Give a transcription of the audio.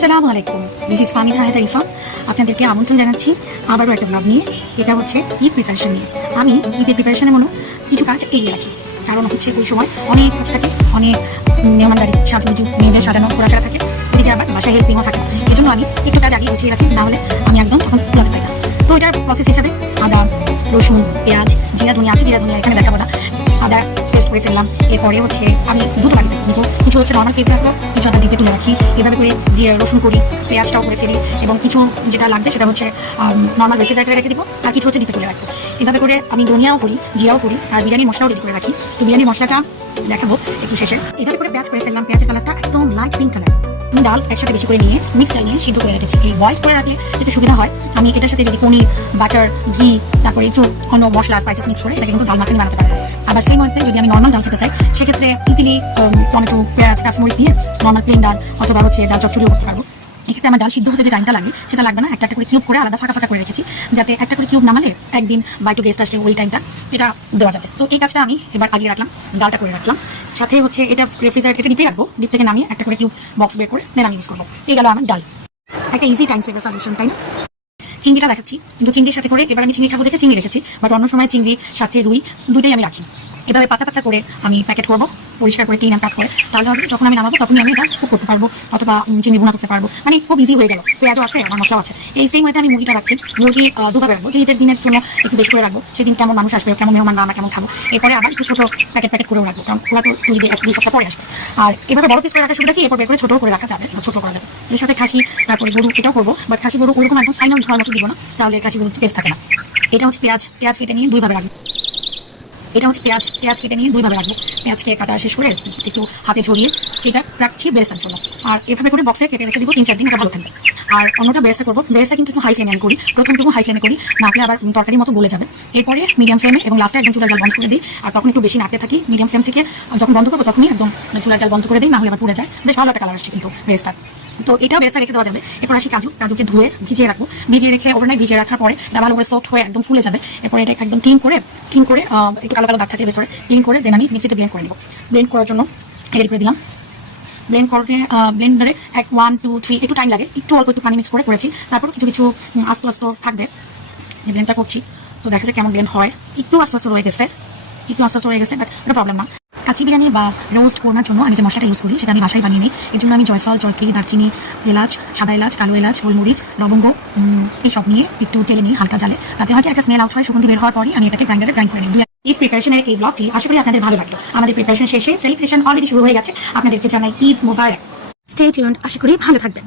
আসসালামু আলাইকুম, this is Famida হায়দারিফা। আপনাদেরকে আমন্ত্রণ জানাচ্ছি আবারও একটা ব্লগ নিয়ে। এটা হচ্ছে ঈদ প্রিপারেশন নিয়ে। আমি ঈদের প্রিপারেশনের মনে কিছু কাজ এগিয়ে রাখি, কারণ হচ্ছে ওই সময় অনেক কাজ থাকে, অনেক মেহমানদারি, সাজুগুজু, মেয়েদের সাজানো ঘোরাফেরা থাকে, এদিকে আবার বাসায় হেল্পিংও থাকে। এই জন্য আমি একটু কাজ আগে গুছিয়ে রাখি, না হলে আমি একদম তখন কুলাতে পারি না। তো এটার প্রসেস হিসাবে আদা, রসুন, পেঁয়াজ, জিরা ধনিয়া আছে, জিরা ধনিয়া এখানে দেখাবো না, আদা পেস্ট করে ফেললাম। এরপরে হচ্ছে আমি দুটো বাড়িতে নিবো, কিছু হচ্ছে নর্মাল ফেস রাখবো, কিছু আদা ডিপে তুলে রাখি। এভাবে করে জিরা রসুন করি, পেঁয়াজটাও করে ফেলি, এবং কিছু যেটা লাগবে সেটা হচ্ছে নর্মাল রেফ্রিজারেটরে রেখে দিব, আর কিছু হচ্ছে ডিপে তুলে রাখবো। এভাবে করে আমি ধনিয়াও করি, জিরাও করি, আর বিরিয়ানির মশলাও রেডি করে রাখি। তো বিরিয়ানির মশলাটা দেখাবো একটু শেষে। এভাবে করে পেঁয়াজ করে ফেললাম, পেঁয়াজের কালারটা একদম লাইট পিঙ্ক কালার। আমি ডাল একসাথে বেশি করে নিয়ে মিক্স ডাল নিয়ে সিদ্ধ করে রেখেছি। এই বয়েল করে রাখলে যেটা সুবিধা হয়, আমি এটার সাথে যদি পনির, বাটার, ঘি, তারপরে একটু অন্য মশলা স্পাইসেস মিক্স করে এটাকে কিন্তু ডাল মাখানি বানাতে পারবো। আবার সেই মধ্যে যদি আমি নর্মাল ডাল খেতে চাই, সেক্ষেত্রে ইজিলি টমেটো, পেঁয়াজ, কাঁচামরিচ দিয়ে নর্মাল প্লেন ডাল অথবা হচ্ছে ডাল চচ্চড়িও করতে পারবো। এক্ষেত্রে আমার ডাল সিদ্ধ হতে যে টাইমটা লাগে সেটা লাগবে না, একটা একটা করে কিউব করে আলাদা ফাঁকা ফাঁকা করে রেখেছি, যাতে একটা করে কিউব নামালে একদিন বা একটু গেস্ট আসলে ওই টাইমটা এটা দেওয়া যাবে। সো এই কাজটা আমি এবার আগে রাখলাম, ডালটা করে রাখলাম। সাথে হচ্ছে এটা রেফ্রিজারেটরে ডিপে রাখবো, ডিপ থেকে নামিয়ে একটা করে কিউব বক্স বের করে দেন আমি ইউজ করবো। এই গেল আমার ডাল, একটা ইজি টাইম সেভার সলিউশন, তাই না? চিংড়িটা দেখাচ্ছি, কিন্তু চিংড়ির সাথে করে এবার আমি চিংড়ি খাবো দেখে চিংড়ি রেখেছি, বাট অন্য সময় চিংড়ির সাথে রুই দুটোই আমি রাখি। এভাবে পাতা পাতা করে আমি প্যাকেট করবো, পরিষ্কার করে টিন প্যাক করে, তাহলে হবে যখন আমি নামাবো তখনই আমি এটা কুক করতে পারবো, অথবা চিংড়ি ভুনা করতে পারবো। মানে খুব ইজি হয়ে গেল, পেঁয়াজও আছে, আমার মশলাও আছে। এই সেই মধ্যে আমি মুরগিটা রাখছি, মুরগি দুভাবে রাখবো, যে ঈদের দিনের জন্য একটু বেশি করে রাখবো, সেদিন কেমন মানুষ আসবে, কেমন মেহমান বা আমরা কেমন খাবো। এরপরে আবার একটু ছোটো প্যাকেট করেও রাখবো, কারণ ওরা তো ঈদে 1-2 সপ্তাহ পরে আসবে। আর এভাবে বড় পিস করে রাখার সুবিধা কি, এরপর বের করে ছোটো করে রাখা যাবে, ছোটো করা যাবে। এর সাথে খাসি, তারপরে গরু এটাও করবো, বাট খাসি গরু ওরকম একদম ফাইনাল ধরার মতো দিব না, তাহলে খাসি গরু টেস্ট থাকে না। এটা হচ্ছে পেঁয়াজ কেটে নিয়ে দুইভাবে রাখবো। এটা হচ্ছে পেঁয়াজ কেটে নিয়ে দুইভাবে রাখবো। পেঁয়াজকে কাটা শেষ করে একটু হাতে ছড়িয়ে এটা রাখছি বেরেস্তার জন্য। আর এভাবে করে বক্সে কেটে রেখে দিব, 3-4 দিন এটা ভালো থাকবে। আর অন্যটা বেরেস্তা করবো, বেরেস্তা কিন্তু একটু হাই ফ্লেমে আমি করি, প্রথমটুকু হাই ফ্লেমে করি, না হলে আবার তরকারির মতো গলে যাবে। এরপরে মিডিয়াম ফ্লেমে, এবং লাস্টে একদম চুলার জাল বন্ধ করে দিই, আর তখন একটু বেশি নাড়তে থাকি। মিডিয়াম ফ্লেম থেকে যখন বন্ধ করবো তখনই একদম চুলার জাল বন্ধ করে দিই, না হলে আবার পুড়ে যায়। বেশ ভালো একটা কালার আসছে কিন্তু বেরেস্তার। তো এটাও বেরেস্তা রেখে দেওয়া যাবে। এরপর আসি কাজুকে ধুয়ে ভিজিয়ে রাখবো, ভিজিয়ে রেখে ওভারনাইট ভিজিয়ে রাখার পরে এটা ভালো করে সফট হয়ে একদম ফুলে যাবে। এরপরে এটা একদম ক্লিন করে একটু কালো দাগ থাকে ভেতরে, ক্লিন করে দেন আমি মিক্সিতে ব্লেন্ড করে নেবো। ব্লেন্ড করার জন্য রেডি করে দিলাম। ব্লেন্ড করে ব্লেন্ডারে 1, 2, 3 একটু টাইম লাগে, একটু অল্প একটু পানি মিক্স করে করেছি। তারপর কিছু আস্তে আস্তে থাকবে, এই ব্লেন্ডটা করছি। তো দেখা যায় কেমন ব্লেন্ড হয়, একটু আস্তে আস্তে রয়ে গেছে, বাট এটা প্রবলেম না। কাচ্চি বিরিয়ানি বা রোস্ট করার জন্য আমি যে মশলাটা ইউজ করি সেটা আমি বাসায় বানিয়ে নিই। এর জন্য আমি জয়ফল, জয়ত্রী, দারচিনি, এলাচ, সাদা এলাচ, কালো এলাচ, গোলমরিচ, লবঙ্গ এইসব নিয়ে একটু তেলে নিই হালকা জালে, তাতে হয় একটা স্মেল আউট হয়, সুগন্ধি বের হওয়ার পরই আমি এটাকে গ্রাইন্ডারে গ্রাইন্ড করে নিই। ঈদ প্রিপারেশনের এই ব্লগটি আশা করি আপনাদের ভালো লাগলো। আমাদের প্রিপারেশন শেষে সেলিব্রেশন অলরেডি শুরু হয়ে গেছে। আপনাদেরকে জানাই ঈদ মোবারক। স্টে টিউনড, আশা করি ভালো থাকবেন।